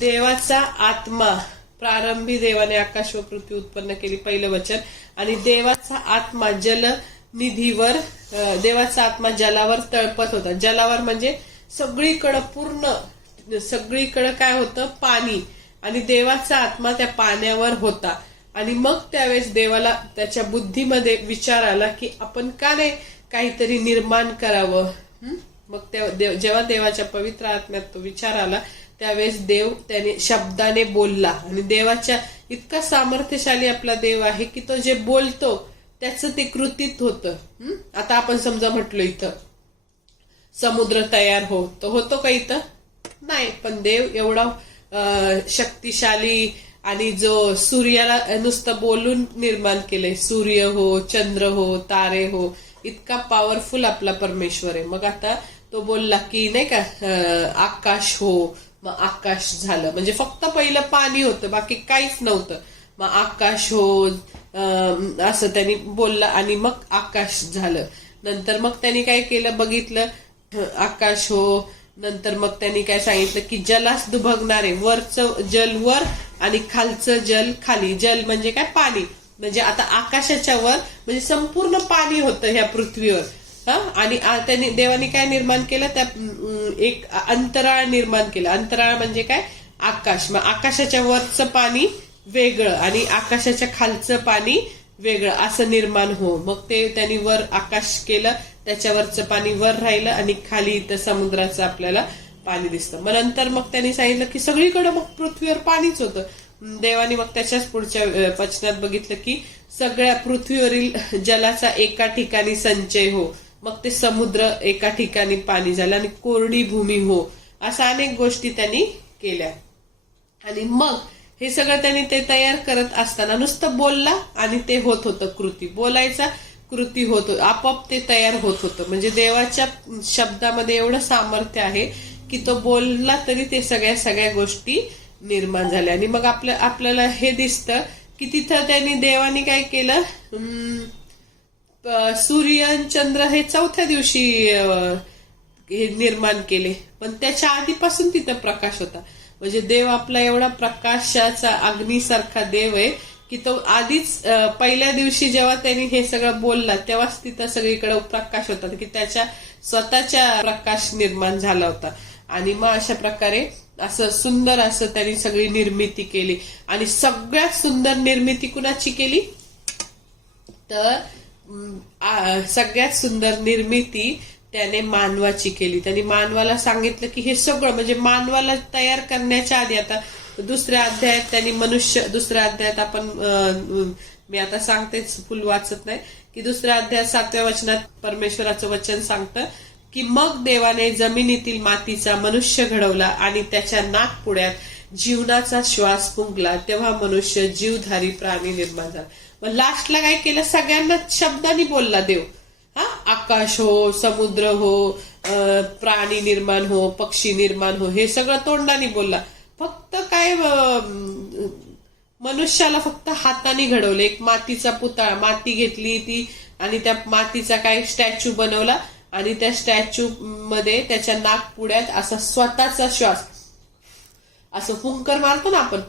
देवाचा आत्मा प्रारंभी देवाने आकाश व पृथ्वी उत्पन्न केली, पहिलं वचन. आणि देवाचा आत्मा जलनिधीवर, देवाचा आत्मा जलावर तळपत होता. जलावर म्हणजे सगळीकडं, पूर्ण सगळीकडं काय होतं, पाणी. आणि देवाचा आत्मा त्या पाण्यावर होता. आणि मग त्यावेळेस देवाला त्याच्या बुद्धीमध्ये विचार आला की आपण का नाही काहीतरी निर्माण करावं. मग जेव्हा देवाच्या पवित्र आत्म्यात तो विचार आला त्यावेळेस देव त्याने शब्दाने बोलला. आणि देवाच्या इतका सामर्थ्यशाली आपला देव आहे की तो जे बोलतो त्याचं ते कृतीत होतं. आता आपण समजा म्हटलं इथं समुद्र तयार होतो का इथं? नाही. पण देव एवढा शक्तिशाली आणि जो सूर्याला नुसतं बोलून निर्माण केलंय, सूर्य हो, चंद्र हो, तारे हो, इतका पॉवरफुल आपला परमेश्वर आहे. मग आता तो बोलला की नाही का आकाश हो, मग आकाश झालं. म्हणजे फक्त पहिलं पाणी होतं, बाकी काहीच नव्हतं. मग आकाश हो असं त्यांनी बोलला आणि मग आकाश झालं. नंतर मग त्यांनी काय केलं, बघितलं आकाश हो. नंतर मग त्यांनी काय सांगितलं की जलास दुभगणारे, वरचं जल वर आणि खालचं जल खाली. जल म्हणजे काय, पाणी. म्हणजे आता आकाशाच्या वर म्हणजे संपूर्ण पाणी होतं ह्या पृथ्वीवर. आणि त्यांनी देवाने काय निर्माण केलं, त्या एक अंतराळ निर्माण केलं. अंतराळ म्हणजे काय, आकाश. मग आकाशाच्या वरचं पाणी वेगळं आणि आकाशाच्या खालचं पाणी वेगळं असं निर्माण हो. मग ते त्यांनी वर आकाश केलं, त्याच्यावरचं पाणी वर राहिलं आणि खाली इथं समुद्राचं आपल्याला पाणी दिसतं. मग नंतर मग त्यांनी सांगितलं की सगळीकडे मग पृथ्वीवर पाणीच होतं. देवाने मग त्याच्याच पुढच्या वचनात बघितलं की सगळ्या पृथ्वीवरील जलाचा एका ठिकाणी संचय हो. मग ते समुद्र एका ठिकाणी पाणी झालं आणि कोरडी भूमी हो. अशा अनेक गोष्टी त्यांनी केल्या. आणि मग हे सगळं त्यांनी ते तयार करत असताना नुसतं बोलला आणि ते होत होतं. कृती बोलायचा, कृती होत, आपोआप ते तयार होत होतं. म्हणजे देवाच्या शब्दामध्ये एवढं सामर्थ्य आहे की तो बोलला तरी ते सगळ्या गोष्टी निर्माण झाल्या. आणि मग आपल्याला हे दिसतं की तिथं त्यांनी देवाने काय केलं, सूर्य चंद्र हे चौथ्या दिवशी हे निर्माण केले. पण त्याच्या आधीपासून तिथं प्रकाश होता. म्हणजे देव आपला एवढा प्रकाशाचा अग्नीसारखा देव आहे की तो आधीच पहिल्या दिवशी जेव्हा त्यांनी हे सगळं बोलला तेव्हाच तिथं सगळीकडे प्रकाश होता की त्याच्या स्वतःच्या प्रकाश निर्माण झाला होता. आणि मग अशा प्रकारे असं सुंदर असं त्यांनी सगळी निर्मिती केली. आणि सगळ्यात सुंदर निर्मिती कुणाची केली तर सगळ्यात सुंदर निर्मिती त्याने मानवाची केली. त्यांनी मानवाला सांगितलं की हे सगळं म्हणजे मानवाला तयार करण्याच्या आधी, आता दुसऱ्या अध्यायात त्यांनी दुसऱ्या अध्यायात आपण मी आता सांगतेच, फुल वाचत नाही, की दुसऱ्या अध्यायात 7व्या वचनात परमेश्वराचं वचन सांगतं की मग देवाने जमिनीतील मातीचा मनुष्य घडवला आणि त्याच्या नाकपुड्यात जीवनाचा श्वास फुंकला, तेव्हा मनुष्य जीवधारी प्राणी निर्माण झाला. मग लास्टला काय केलं, सगळ्यांना शब्दांनी बोलला देव. आकाश हो, समुद्र हो, प्राणी निर्माण हो, पक्षी निर्माण हो, हे सगळं तोंडाने बोलला. फक्त काय मनुष्याला फक्त हाताने घडवलं. एक मातीचा पुतळा, माती घेतली ती आणि त्या मातीचा काय स्टॅच्यू बनवला आणि त्या स्टॅच्यू मध्ये त्याच्या नाकपुड्यात असा स्वतःचा श्वास, असं फुंकर मारतो ना आपण,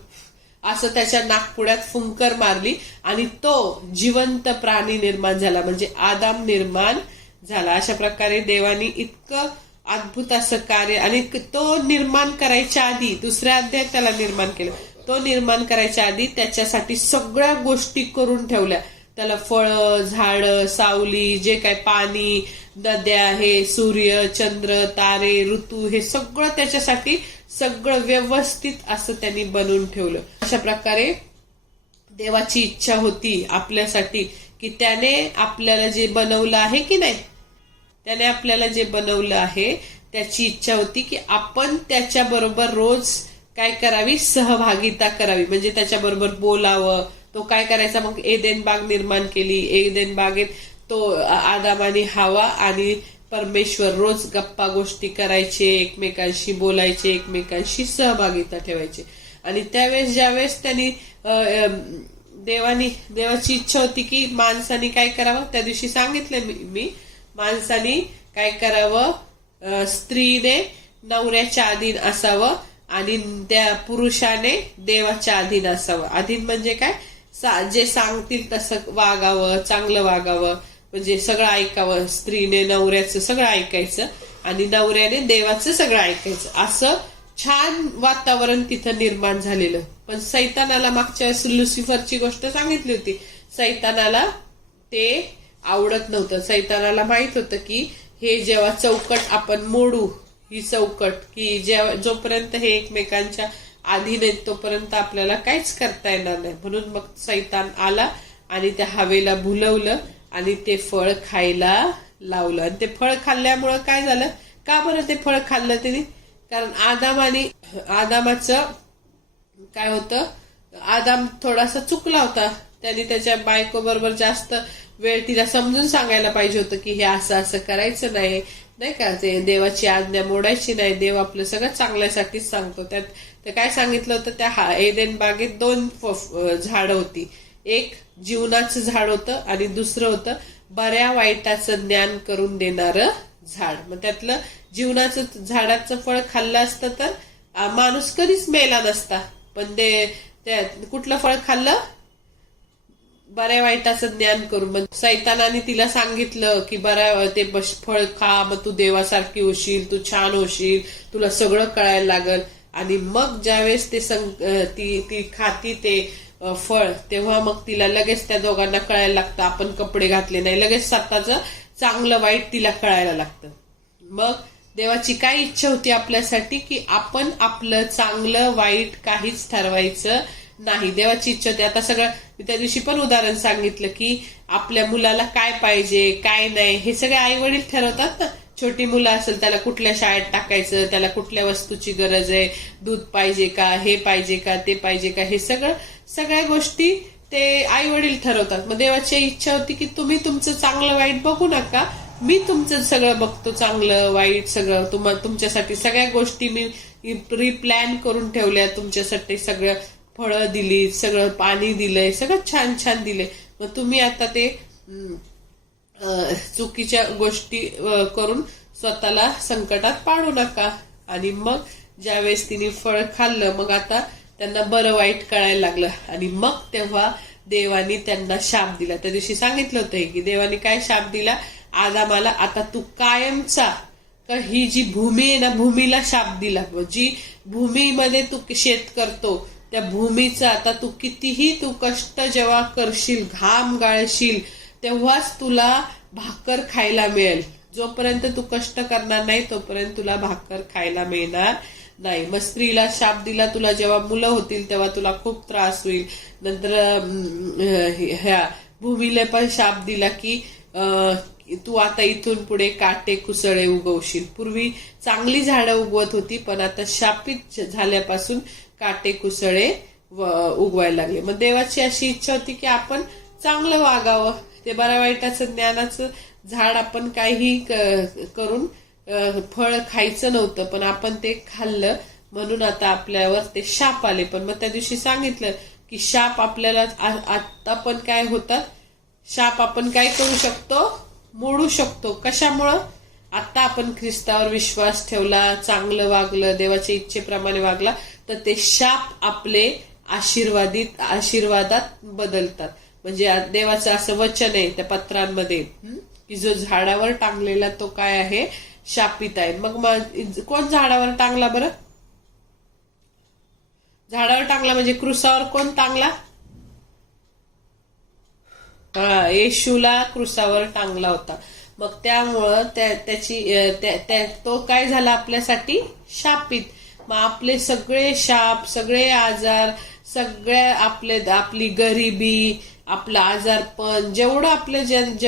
असं त्याच्या नाकपुड्यात फुंकर मारली आणि तो जिवंत प्राणी निर्माण झाला. म्हणजे आदाम निर्माण झाला. अशा प्रकारे देवानी इतकं अद्भुत असं कार्य. आणि तो निर्माण करायच्या आधी दुसऱ्या अध्यायात त्याला निर्माण केलं. तो निर्माण करायच्या आधी त्याच्यासाठी सगळ्या गोष्टी करून ठेवल्या. त्याला फळं, झाडं, सावली, जे काय पाणी, नद्या, हे सूर्य, चंद्र, तारे, ऋतू, हे सगळं त्याच्यासाठी सगळं व्यवस्थित असं त्यांनी बनवून ठेवलं. अशा प्रकारे देवाची इच्छा होती आपल्यासाठी की त्याने आपल्याला जे बनवलं आहे की नाही, त्याने आपल्याला जे बनवलं आहे त्याची इच्छा होती की आपण त्याच्याबरोबर रोज काय करावी, सहभागिता करावी. म्हणजे त्याच्याबरोबर बोलावं. तो काय करायचा, मग एदेन बाग निर्माण केली. एदेन बागेत तो आदाम आणि हवा आणि परमेश्वर रोज गप्पा गोष्टी करायचे, एकमेकांशी बोलायचे, एकमेकांशी सहभागिता ठेवायचे. आणि त्यावेळेस ज्यावेळेस त्यांनी देवाची इच्छा होती की माणसाने काय करावं, त्या दिवशी सांगितलं मी माणसाने काय करावं, स्त्रीने नवऱ्याच्या अधीन असावं आणि त्या पुरुषाने देवाच्या अधीन असावं. अधीन म्हणजे काय, जे सांगतील तसं वागावं, चांगलं वागावं, म्हणजे सगळं ऐकावं. स्त्रीने नवऱ्याचं सगळं ऐकायचं आणि नवऱ्याने देवाचं सगळं ऐकायचं. असं छान वातावरण तिथं निर्माण झालेलं. पण सैतानाला मागच्या वेळेस लुसिफरची गोष्ट सांगितली होती. सैतानाला ते आवडत नव्हतं. सैतानाला माहित होतं की हे जेव्हा चौकट आपण मोडू, ही चौकट, की जोपर्यंत हे एकमेकांच्या अधीन आहेत तोपर्यंत आपल्याला काहीच करता येणार नाही. म्हणून मग सैतान आला आणि त्या हवेला भुलवलं आणि ते फळ खायला लावलं. आणि ते फळ खाल्ल्यामुळं काय झालं, का बरं ते फळ खाल्लं त्यांनी? कारण आदामाचं काय होतं, आदाम थोडासा चुकला होता. त्यांनी त्याच्या बायको बरोबर जास्त वेळ तिला समजून सांगायला पाहिजे होतं की हे असं असं करायचं नाही, नाही का, ते देवाची आज्ञा मोडायची नाही. देव आपलं सगळं चांगल्यासाठीच सांगतो. त्यात ते काय सांगितलं होतं, त्या एदेन बागेत 2 झाडं होती. एक जीवनाचं झाड होतं आणि दुसरं होतं बऱ्या वाईटाचं ज्ञान करून देणारं झाड. मग त्यातलं जीवनाचं झाडाचं फळ खाल्लं असतं तर माणूस कधीच मेला नसता. पण ते कुठलं फळ खाल्लं, बऱ्या वाईटाचं ज्ञान करून. मग सैतानाने तिला सांगितलं की ते फळ खा, मग तू देवासारखी होशील, तू छान होशील, तुला सगळं कळायला लागल. आणि मग ज्यावेळेस ती खाती ते फळ, तेव्हा मग तिला लगेच त्या दोघांना कळायला लागतं. आपण कपडे घातले नाही, लगेच स्वतःचं चांगलं वाईट तिला कळायला लागतं. मग देवाची काय इच्छा होती आपल्यासाठी, की आपण आपलं चांगलं वाईट काहीच ठरवायचं नाही. देवाची इच्छा होती. आता सगळं मी त्या दिवशी पण उदाहरण सांगितलं की आपल्या मुलाला काय पाहिजे काय नाही हे सगळे आई वडील ठरवतात ना. छोटी मुलं असेल त्याला कुठल्या शाळेत टाकायचं, त्याला कुठल्या वस्तूची गरज आहे, दूध पाहिजे का, हे पाहिजे का, ते पाहिजे का, हे सगळ्या गोष्टी ते आई वडील ठरवतात. मग देवाची इच्छा होती की तुम्ही तुमचं चांगलं वाईट बघू नका, मी तुमचं सगळं बघतो, चांगलं वाईट सगळं. तुमच्यासाठी सगळ्या गोष्टी मी प्री-प्लॅन करून ठेवल्या तुमच्यासाठी. सगळं फळं दिली, सगळं पाणी दिलंय, सगळं छान छान दिलंय. मग तुम्ही आता ते चुकीच्या गोष्टी करून स्वतःला संकटात पाडू नका. आणि मग ज्यावेळेस तिने फळ खाल्लं, मग आता त्यांना बरं वाईट कळायला लागलं. आणि मग तेव्हा देवानी त्यांना शाप दिला. त्या दिवशी सांगितलं होतं की देवानी काय शाप दिला आदामाला, आता तू कायमचा, ही जी भूमी आहे ना, भूमीला शाप दिला. जी भूमीमध्ये तू शेत करतो त्या भूमीचा आता तू कितीही कष्ट जेव्हा करशील, घाम गाळशील, तेव्हाच तुला भाकर खायला मिळेल. जोपर्यंत तू कष्ट करणार नाही तोपर्यंत तुला भाकर खायला मिळणार नाही. मग स्त्रीला शाप दिला, तुला जेव्हा मुलं होतील तेव्हा तुला खूप त्रास होईल. नंतर ह्या भूमीला पण शाप दिला की तू आता इथून पुढे काटे कुसळे उगवशील. पूर्वी चांगली झाडं उगवत होती, पण आता शापित झाल्यापासून काटे कुसळे उगवायला लागले. मग देवाची अशी इच्छा होती की आपण चांगलं वागावं. ते बऱ्या वाईटाचं ज्ञानाचं झाड आपण काही करून फळ खायचं नव्हतं, पण आपण ते खाल्लं म्हणून आता आपल्यावर ते शाप आले. पण मग त्या दिवशी सांगितलं की शाप आपल्याला आता पण काय होतात, शाप आपण काय करू शकतो, मोडू शकतो. कशामुळं? आता आपण ख्रिस्तावर विश्वास ठेवला, चांगलं वागलं, देवाच्या इच्छेप्रमाणे वागला, तर ते शाप आपले आशीर्वादात बदलतात. म्हणजे देवाचं असं वचन आहे त्या पत्रांमध्ये की जो झाडावर टांगलेला तो काय आहे, शापित आहे. मग कोण झाडावर टांगला बरं? झाडावर टांगला म्हणजे क्रुसावर कोण टांगला? येशूला क्रुसावर टांगला होता. मग त्यामुळं तो काय झाला आपल्यासाठी, शापित. मग आपले सगळे शाप, सगळे आजार, आपली गरिबी, आपलं आजारपण, जेवढं आपल्या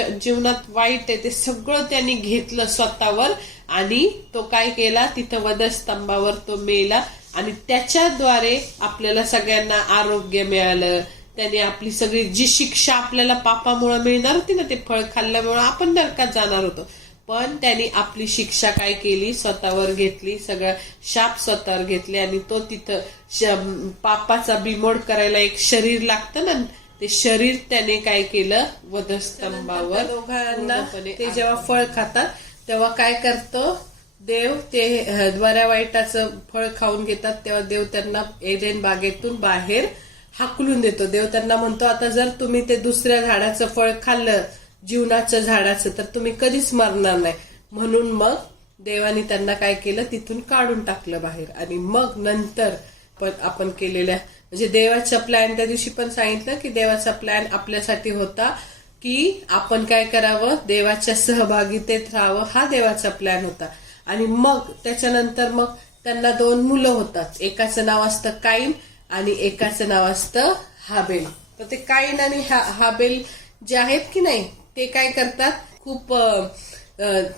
जीवनात वाईट आहे ते सगळं त्यांनी घेतलं स्वतःवर. आणि तो काय केला, तिथं वधस्तंभावर तो मेला. आणि त्याच्याद्वारे आपल्याला सगळ्यांना आरोग्य मिळालं. त्याने आपली सगळी जी शिक्षा आपल्याला पापामुळे मिळणार होती ना, ते फळ खाल्ल्यामुळे आपण नरकात जाणार होतो, पण त्यांनी आपली शिक्षा काय केली, स्वतःवर घेतली. सगळं शाप स्वतःवर घेतले. आणि तो तिथं पापाचा बिमोड करायला एक शरीर लागतं ना, ते शरीर त्याने काय केलं, वधस्तंभावर. दोघांना ते जेव्हा फळ खातात तेव्हा काय करतो, देव ते बऱ्या वाईटाचं फळ खाऊन घेतात, तेव्हा देव त्यांना एडेन बागेतून बाहेर हाकलून देतो. देव त्यांना म्हणतो, आता जर तुम्ही ते दुसऱ्या झाडाचं फळ खाल्लं, जीवनाचं झाडाचं, तर तुम्ही कधीच मरणार नाही. म्हणून मग देवानी त्यांना काय केलं, तिथून काढून टाकलं बाहेर. आणि मग नंतर आपण केलेल्या म्हणजे देवाचा प्लॅन, त्या दिवशी पण सांगितलं की देवाचा प्लॅन आपल्यासाठी होता की आपण काय करावं, देवाच्या सहभागितेत राहावं, हा देवाचा प्लॅन होता. आणि मग त्याच्यानंतर मग त्यांना 2 मुलं होतात. एकाचं नाव असतं काईन आणि एकाचं नाव असतं हाबेल. तर ते काईन आणि हाबेल जे आहेत की नाही, ते काय करतात, खूप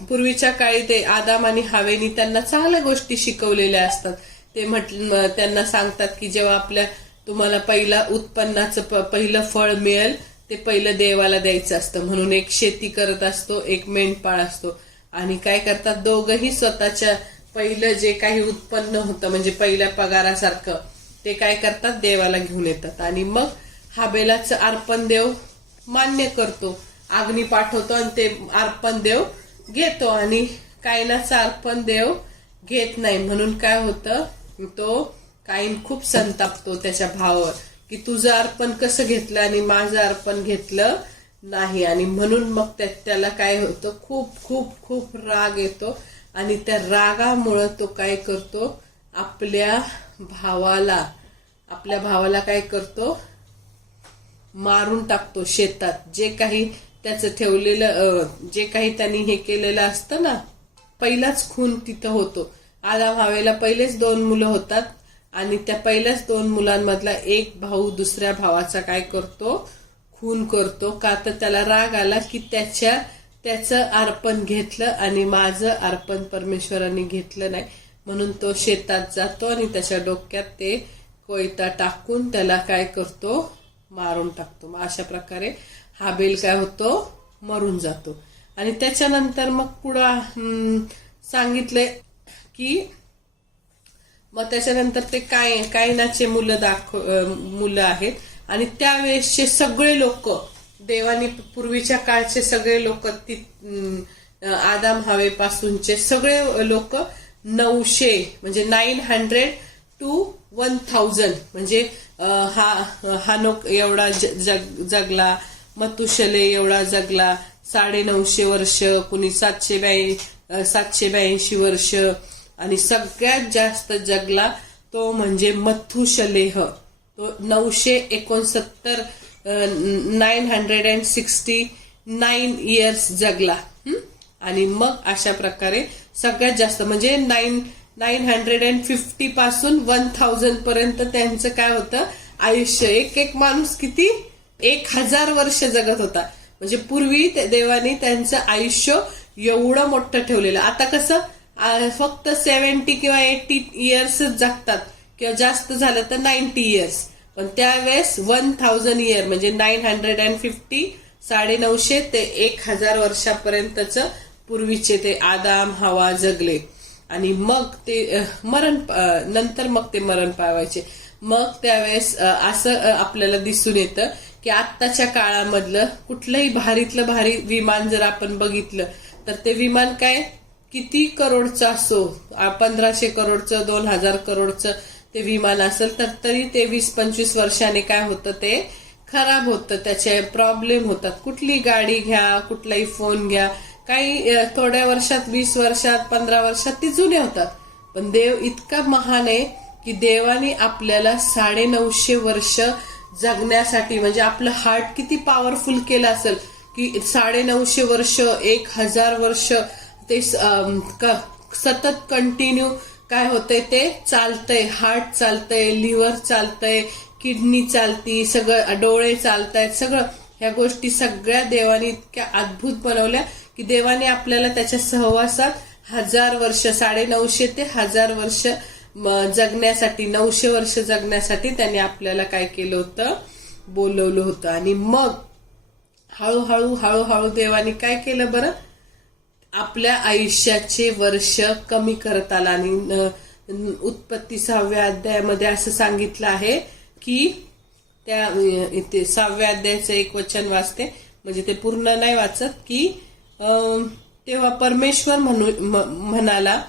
पूर्वीच्या काळी ते आदाम आणि हवेनी त्यांना चांगल्या गोष्टी शिकवलेल्या असतात. ते त्यांना सांगतात की जेव्हा तुम्हाला पहिला उत्पन्नाचं पहिलं फळ मिळेल, ते पहिलं देवाला द्यायचं असतं. म्हणून एक शेती करत असतो, एक मेंढपाळ असतो. आणि काय करतात, दोघंही स्वतःच्या पहिलं जे काही उत्पन्न होतं म्हणजे पहिल्या पगारासारखं ते काय करतात, देवाला घेऊन येतात. आणि मग हाबेलाचं अर्पण देव मान्य करतो, अग्नी पाठवतो आणि ते अर्पण देव घेतो. आणि कायनाचं अर्पण देव घेत नाही. म्हणून काय होतं, तो काईन खूप संतापतो त्याच्या भावावर की तुझं अर्पण कसं घेतलं आणि माझं अर्पण घेतलं नाही. आणि म्हणून मग त्याला काय होतं, खूप खूप खूप राग येतो. आणि त्या रागामुळं तो काय करतो, आपल्या भावाला काय करतो, मारून टाकतो शेतात. जे काही त्याचं ठेवलेलं, जे काही त्यांनी हे केलेलं असतं ना, पहिलाच खून तिथं होतो. आदाम हवेला पहिलेच 2 मुलं होतात आणि त्या पहिल्याच 2 मुलांमधला एक भाऊ दुसऱ्या भावाचा काय करतो, खून करतो. का तर त्याला राग आला की त्याचं अर्पण घेतलं आणि माझं अर्पण परमेश्वरांनी घेतलं नाही. म्हणून तो शेतात जातो आणि त्याच्या डोक्यात ते कोयता टाकून त्याला काय करतो, मारून टाकतो. मग अशा प्रकारे हाबेल काय होतो, मरून जातो. आणि त्याच्यानंतर मग पुढं सांगितलंय की मग त्याच्यानंतर ते कायनाचे मुलं आहेत. आणि त्यावेळेसचे सगळे लोक, देवानी पूर्वीच्या काळचे सगळे लोक, आदाम हवेपासूनचे सगळे लोक 900 म्हणजे 900 to 1000 म्हणजे हानोक एवढा जगला, मतुशले एवढा जगला, 950 वर्ष, कुणी 782 वर्ष. आणि सगळ्यात जास्त जगला तो म्हणजे मथुशलेह, तो 969 969 इयर्स जगला. आणि मग अशा प्रकारे सगळ्यात जास्त म्हणजे 950 पासून 1000 पर्यंत त्यांचं काय होतं, आयुष्य. एक माणूस किती 1000 वर्ष जगत होता. म्हणजे पूर्वी देवानी त्यांचं आयुष्य एवढं मोठं ठेवलेलं. आता कसं फक्त 70 किंवा 80 इयर्स जगतात, किंवा जास्त झालं तर 90 इयर्स. पण त्यावेळेस 1000 इयर म्हणजे 950 950 ते 1000 वर्षापर्यंतच पूर्वीचे ते आदाम हवा जगले. आणि मग ते नंतर मग ते मरण पावायचे. मग त्यावेळेस असं आपल्याला दिसून येतं की आत्ताच्या काळामधलं कुठलंही भारीतलं भारी विमान जर आपण बघितलं तर ते विमान काय किती करोडचं असो, 1500 करोडचं 2000 करोडचं ते विमान असेल तर तरी ते 20-25 वर्षाने काय होतं, ते खराब होतं, त्याचे प्रॉब्लेम होतात. कुठली गाडी घ्या, कुठलाही फोन घ्या, काही थोड्या वर्षात, 20 वर्षात, 15 वर्षात ती जुने होतात. पण देव इतका महान आहे की देवाने आपल्याला 950 वर्ष जगण्यासाठी, म्हणजे आपलं हार्ट किती पॉवरफुल केलं असेल की 950 वर्ष, 1000 वर्ष ते सतत कंटिन्यू काय होतंय, ते चालतंय, हार्ट चालतंय, लिव्हर चालतंय, किडनी चालती, सगळं डोळे चालतायत, सगळं ह्या गोष्टी सगळ्या देवाने इतक्या अद्भुत बनवल्या की देवाने आपल्याला त्याच्या सहवासात 1000 वर्ष, 950 ते 1000 वर्ष जगण्यासाठी, 900 वर्ष जगण्यासाठी त्यांनी आपल्याला काय केलं होतं, बोलवलं होतं. आणि मग हळूहळू देवाने काय केलं बरं, आपल्या आयुष्याचे वर्ष कमी करत आला. आणि उत्पत्ती 6व्या अध्यायामध्ये असं सांगितलं आहे की त्या इथे 6व्या अध्यायाचं एक वचन वाचते, म्हणजे ते पूर्ण नाही वाचत, की तेव्हा परमेश्वर म्हणाला,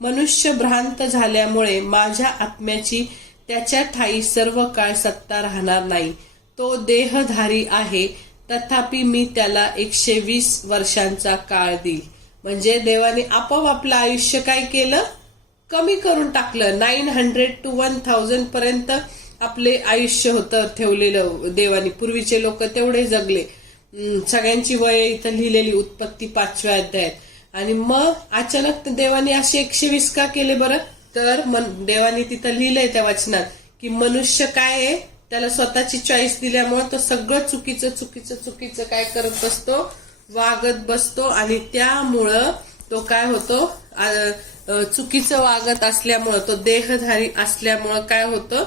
मनुष्य भ्रांत झाल्यामुळे माझ्या आत्म्याची त्याच्या ठाई सर्व काळ सत्ता राहणार नाही. तो देहधारी आहे, तथापि मी त्याला 120 वर्षांचा काळ देईल. म्हणजे देवाने आपोआप आपलं आयुष्य काय केलं, कमी करून टाकलं. 900 to 1000 पर्यंत आपले आयुष्य होतं ठेवलेलं देवानी. पूर्वीचे लोक तेवढे जगले. सगळ्यांची वय इथं लिहिलेली उत्पत्ती 5व्या अध्यायात. आणि मग अचानक देवानी असे 120 का केले बरं? तर देवानी तिथं लिहिलंय त्या वचनात की मनुष्य काय आहे, त्याला स्वतःची चॉईस दिल्यामुळे तो सगळं चुकीचं चुकीचं चुकीचं काय करत बसतो, वागत बसतो. आणि त्यामुळं तो काय होतो, चुकीचं वागत असल्यामुळं, तो देहधारी असल्यामुळं काय होतं,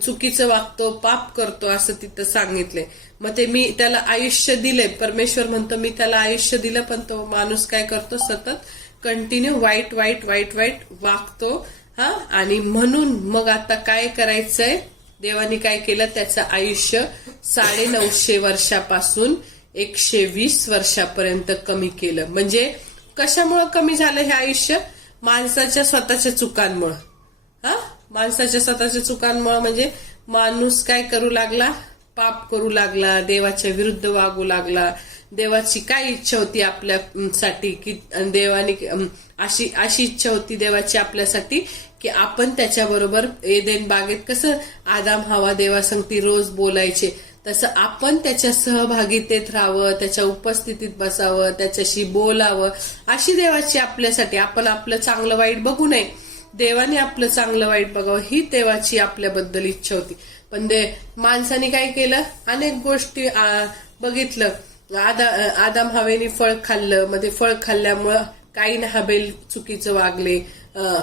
चुकीचं वागतो, पाप करतो असं तिथं सांगितलंय. मग ते मी त्याला आयुष्य दिलंय, परमेश्वर म्हणतो मी त्याला आयुष्य दिलं, पण तो माणूस काय करतो, सतत कंटिन्यू वाईट वाईट वाईट वाईट वागतो. आणि म्हणून मग आता काय करायचंय, देवानी काय केलं, त्याचं आयुष्य 950 वर्षापासून 120 वर्षापर्यंत कमी केलं. म्हणजे कशामुळं कमी झालं हे आयुष्य? माणसाच्या स्वतःच्या चुकांमुळं. माणसाच्या स्वतःच्या चुकांमुळं म्हणजे माणूस काय करू लागला, पाप करू लागला, देवाच्या विरुद्ध वागू लागला. देवाची काय इच्छा होती आपल्यासाठी, की देवानी अशी इच्छा होती देवाची आपल्यासाठी की आपण त्याच्याबरोबर एदेन बागेत कसं आदाम हवा देवासंगती रोज बोलायचे, तसं आपण त्याच्या सहभागितेत राहावं, त्याच्या उपस्थितीत बसावं, त्याच्याशी बोलावं, अशी देवाची आपल्यासाठी. आपण आपलं चांगलं वाईट बघू नये, देवाने आपलं चांगलं वाईट बघावं, ही देवाची आपल्याबद्दल इच्छा होती. पण माणसाने काय केलं, अनेक गोष्टी बघितलं. आदाम हवेने फळ खाल्लं, मग ते फळ खाल्ल्यामुळं काईन हाबेल चुकीचं वागले,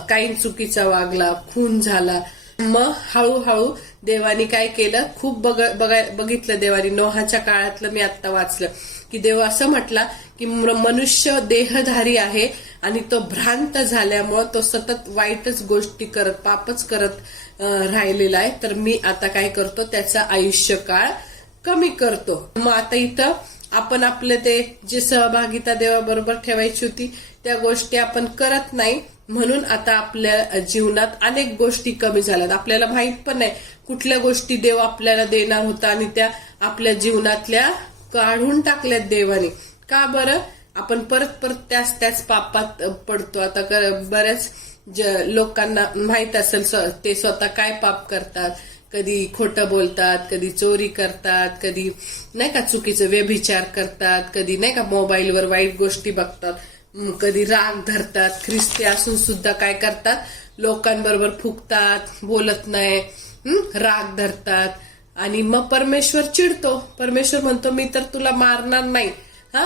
काईन चुकीचा वागला, खून झाला. मग हळूहळू देवानी काय केलं, खूप बघितलं देवानी. नोहाच्या काळातलं मी आता वाचलं की देव असं म्हटला की मनुष्य देहधारी आहे आणि तो भ्रांत झाल्यामुळं तो सतत वाईटच गोष्टी करत, पापच करत राहिलेला आहे. तर मी आता काय करतो, त्याचा आयुष्य काळ कमी करतो. मग आता इथं आपण आपले ते जे सहभागिता देवाबरोबर ठेवायची होती त्या गोष्टी आपण करत नाही, म्हणून आता आपल्या जीवनात अनेक गोष्टी कमी झाल्यात. आपल्याला माहित पण नाही कुठल्या गोष्टी देव आपल्याला देणार होता आणि त्या आपल्या जीवनातल्या काढून टाकल्यात देवाने. का बरं? आपण परत त्याच पापात पडतो. आता बऱ्याच लोकांना माहित असेल ते स्वतः काय पाप करतात. कधी खोटं बोलतात, कधी चोरी करतात, कधी नाही का चुकीचं व्यभिचार करतात, कधी नाही का मोबाईलवर वाईट गोष्टी बघतात, कधी राग धरतात. ख्रिस्ती असून सुद्धा काय करतात, लोकांबरोबर फुकतात, बोलत नाही, राग धरतात. आणि मग परमेश्वर चिडतो. परमेश्वर म्हणतो मी तर तुला मारणार नाही,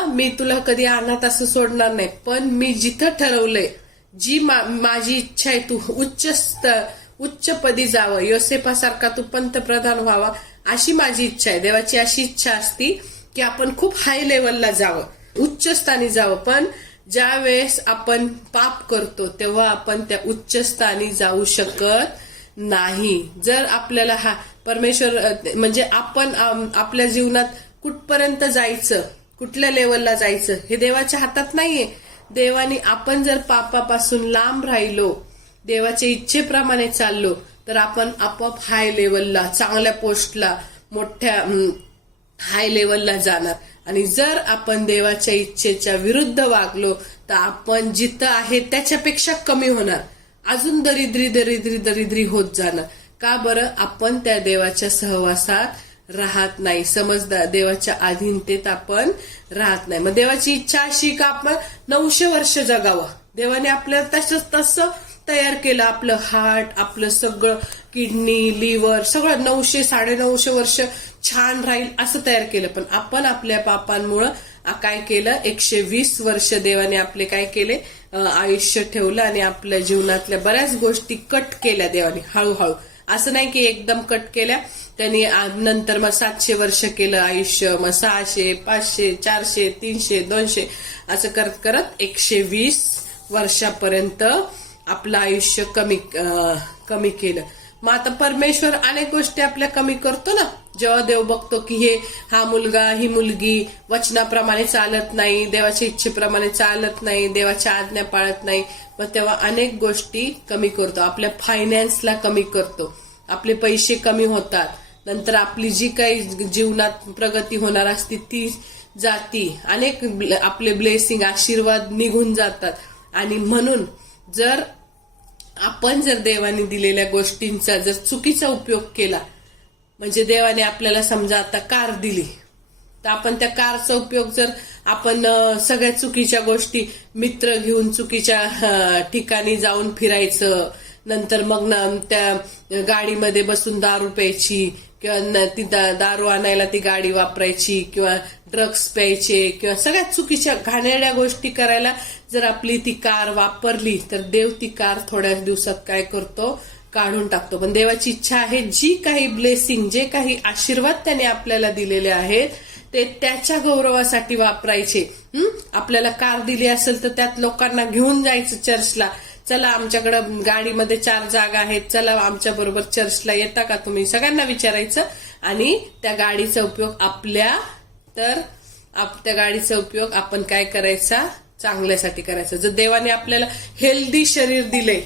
मी तुला कधी अनाथ असं सोडणार नाही, पण मी जिथं ठरवलंय, जी माझी इच्छा आहे, तू उच्च पदी जावं, योसेफासारखा तू पंतप्रधान व्हावा, अशी माझी इच्छा आहे. देवाची अशी इच्छा असती की आपण खूप हाय लेवलला जावं, उच्च स्थानी जावं. पण ज्या वेळेस आपण पाप करतो तेव्हा आपण त्या उच्च स्थानी जाऊ शकत नाही. जर आपल्याला परमेश्वर म्हणजे आपण आपल्या जीवनात कुठपर्यंत जायचं, कुठल्या लेवलला जायचं हे देवाच्या हातात नाहीये. देवानी आपण जर पापापासून लांब राहिलो, देवाच्या इच्छेप्रमाणे चाललो, तर आपण आपोआप हाय लेवलला, चांगल्या पोस्टला, मोठ्या हाय लेवलला जाणार. आणि जर आपण देवाच्या इच्छेच्या विरुद्ध वागलो तर आपण जिथं आहे त्याच्यापेक्षा कमी होणार, अजून दरिद्री होत जाणार. का बरं? आपण त्या देवाच्या सहवासात राहत नाही, समजदार देवाच्या अधीनतेत आपण राहत नाही. मग देवाची इच्छा अशी का आपण 900 वर्ष जगावं. देवाने आपल्याला तसं तयार केलं, आपलं हार्ट, आपलं सगळं किडनी, लिव्हर सगळं 900-950 वर्ष छान राहील असं तयार केलं. पण आपण आपल्या पापांमुळं काय केलं, 120 वर्ष देवाने आपले काय केले, आयुष्य ठेवलं आणि आपल्या जीवनातल्या बऱ्याच गोष्टी कट केल्या देवाने हळूहळू. असं नाही की एकदम कट केल्या त्यांनी, नंतर मग 700 वर्ष केलं आयुष्य, मग 600, 500, 400, 300, 200 असं करत करत 120 वर्षापर्यंत आपलं आयुष्य कमी केलं. मग आता परमेश्वर अनेक गोष्टी आपल्या कमी करतो ना. जेव्हा देव बघतो की हा मुलगा ही मुलगी वचनाप्रमाणे चालत नाही, देवाच्या इच्छेप्रमाणे चालत नाही, देवाच्या आज्ञा पाळत नाही, मग तेव्हा अनेक गोष्टी कमी करतो. आपल्या फायनान्सला कमी करतो, आपले पैसे कमी होतात, नंतर आपली जी काही जीवनात प्रगती होणार असते ती जाती, अनेक आपले ब्लेसिंग आशीर्वाद निघून जातात. आणि म्हणून जर आपण देवाने दिलेल्या गोष्टींचा जर चुकीचा उपयोग केला, म्हणजे देवाने आपल्याला समजा आता कार दिली, तर आपण त्या कारचा उपयोग जर आपण सगळ्या चुकीच्या गोष्टी, मित्र घेऊन चुकीच्या ठिकाणी जाऊन फिरायचं, नंतर मग त्या गाडीमध्ये बसून दारू प्यायची किंवा ती दारू आणायला ती गाडी वापरायची किंवा ड्रग्स प्यायचे किंवा सगळ्यात चुकीच्या घाणेरड्या गोष्टी करायला जर आपली ती कार वापरली, तर देव ती कार थोड्या दिवसात काय करतो, काढून टाकतो. पण देवाची इच्छा आहे जी काही ब्लेसिंग, जे काही आशीर्वाद त्याने आपल्याला दिलेले आहेत ते त्याच्या गौरवासाठी वापरायचे. आपल्याला कार दिली असेल तर त्यात लोकांना घेऊन जायचं चर्चला. चला आमच्याकडं गाडीमध्ये 4 जागा आहेत, चला आमच्या बरोबर चर्चला येता का तुम्ही, सगळ्यांना विचारायचं. आणि त्या गाडीचा उपयोग त्या गाडीचा उपयोग आपण काय करायचा, चांगल्यासाठी करायचं. जर देवाने आपल्याला हेल्दी शरीर दिले,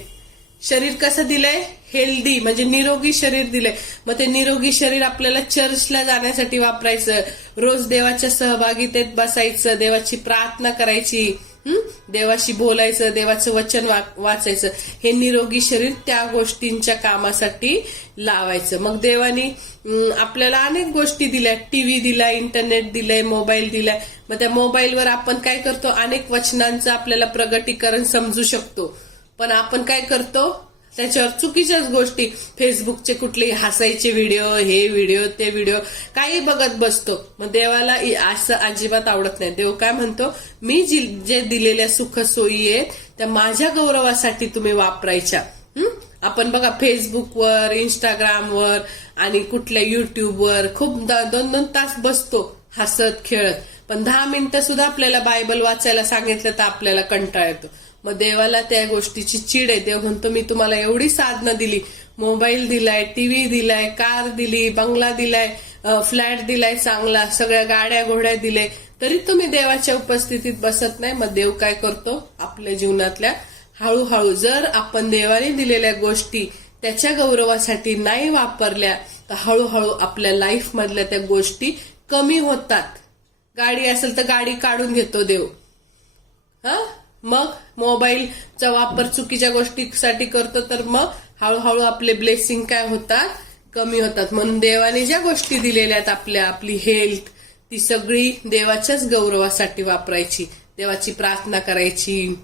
शरीर कसं दिलंय, हेल्दी म्हणजे निरोगी शरीर दिलंय, मग ते निरोगी शरीर आपल्याला चर्चला जाण्यासाठी वापरायचं, रोज देवाच्या सहभागितेत बसायचं, देवाची प्रार्थना करायची, देवाशी बोलायचं, देवाचं वचन वाचायचं. हे निरोगी शरीर त्या गोष्टींच्या कामासाठी लावायचं. मग देवानी आपल्याला अनेक गोष्टी दिल्या, टीव्ही दिलाय, इंटरनेट दिलंय, मोबाईल दिलाय. मग त्या मोबाईलवर आपण काय करतो, अनेक वचनांचं आपल्याला प्रगटीकरण समजू शकतो. पण आपण काय करतो, त्याच्यावर चुकीच्याच गोष्टी, फेसबुकचे कुठले हसायचे व्हिडिओ, हे व्हिडिओ ते व्हिडिओ काही बघत बसतो. मग देवाला असं अजिबात आवडत नाही. देव काय म्हणतो, मी जे दिलेल्या सुख सोयी आहेत त्या माझ्या गौरवासाठी तुम्ही वापरायच्या. आपण बघा फेसबुकवर, इंस्टाग्रामवर आणि कुठल्या युट्यूबवर खूप 2-2 तास बसतो हसत खेळत, पण 10 मिनिटं सुद्धा आपल्याला बायबल वाचायला सांगितलं तर आपल्याला कंटाळा येतो. मग देवाला त्या गोष्टीची चीड आहे. देव म्हणतो मी तुम्हाला एवढी साधनं दिली, मोबाईल दिलाय, टीव्ही दिलाय, कार दिली, बंगला दिलाय, फ्लॅट दिलाय चांगला, सगळ्या गाड्या घोड्या दिले, तरी तुम्ही देवाच्या उपस्थितीत बसत नाही. मग देव काय करतो, आपल्या जीवनातल्या हळूहळू जर आपण देवाने दिलेल्या गोष्टी त्याच्या गौरवासाठी नाही वापरल्या, तर हळूहळू आपल्या लाईफ मधल्या त्या गोष्टी कमी होतात. गाडी असेल तर गाडी काढून घेतो देव, मग मोबाईलचा वापर चुकीच्या गोष्टीसाठी करतो, तर मग हळूहळू आपले ब्लेसिंग काय होतात, कमी होतात. म्हणून देवाने ज्या गोष्टी दिलेल्या आहेत आपली हेल्थ, ती सगळी देवाच्याच गौरवासाठी वापरायची, देवाची प्रार्थना करायची,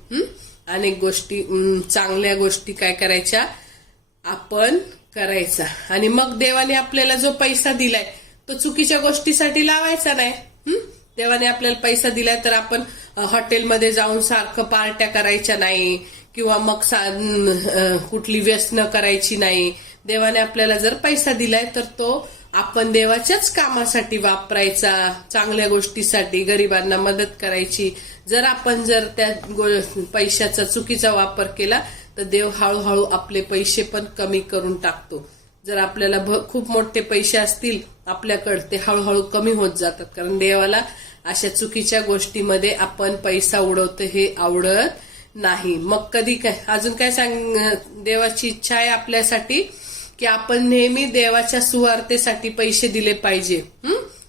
अनेक गोष्टी चांगल्या गोष्टी काय करायच्या आपण करायचा. आणि मग देवाने आपल्याला जो पैसा दिलाय तो चुकीच्या गोष्टीसाठी लावायचा नाही. देवाने आपल्याला पैसा दिलाय तर आपण हॉटेलमध्ये जाऊन सारखं पार्ट्या करायच्या नाही किंवा मग कुठली व्यसनं करायची नाही. देवाने आपल्याला जर पैसा दिलाय तर तो आपण देवाच्याच कामासाठी वापरायचा, चांगल्या गोष्टीसाठी, गरिबांना मदत करायची. जर आपण त्या पैशाचा चुकीचा वापर केला तर देव हळूहळू आपले पैसे पण कमी करून टाकतो. जर आपल्याला खूप मोठे पैसे असतील आपल्याकडे, ते हळूहळू कमी होत जातात, कारण देवाला अशा चुकीच्या गोष्टीमध्ये आपण पैसा उडवतो हे आवडत नाही. मग कधी काय अजून काय देवाची इच्छा आहे आपल्यासाठी की आपण नेहमी देवाच्या सुवार्तेसाठी पैसे दिले पाहिजे,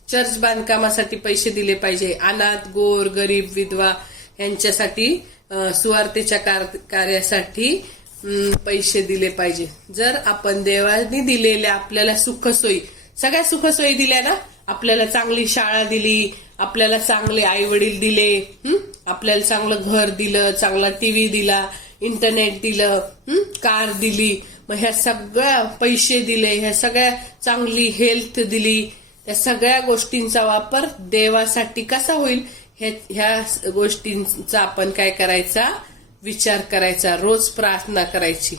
चर्च बांधकामासाठी पैसे दिले पाहिजे, अनाथ, गोर, गरीब, विधवा यांच्यासाठी सुवार्तेच्या कार्यासाठी पैसे दिले पाहिजे. जर आपण देवाने दिलेल्या आपल्याला सुखसोयी, सगळ्या सुखसोयी दिल्या ना, आपल्याला चांगली शाळा दिली, आपल्याला चांगले आई वडील दिले, आपल्याला चांगलं घर दिलं, चांगला टीव्ही दिला, इंटरनेट दिलं, कार दिली, मग ह्या सगळ्या पैसे दिले, ह्या सगळ्या चांगली हेल्थ दिली, त्या सगळ्या गोष्टींचा वापर देवासाठी कसा होईल ह्या गोष्टींचा आपण काय करायचा, विचार करायचा, रोज प्रार्थना करायची.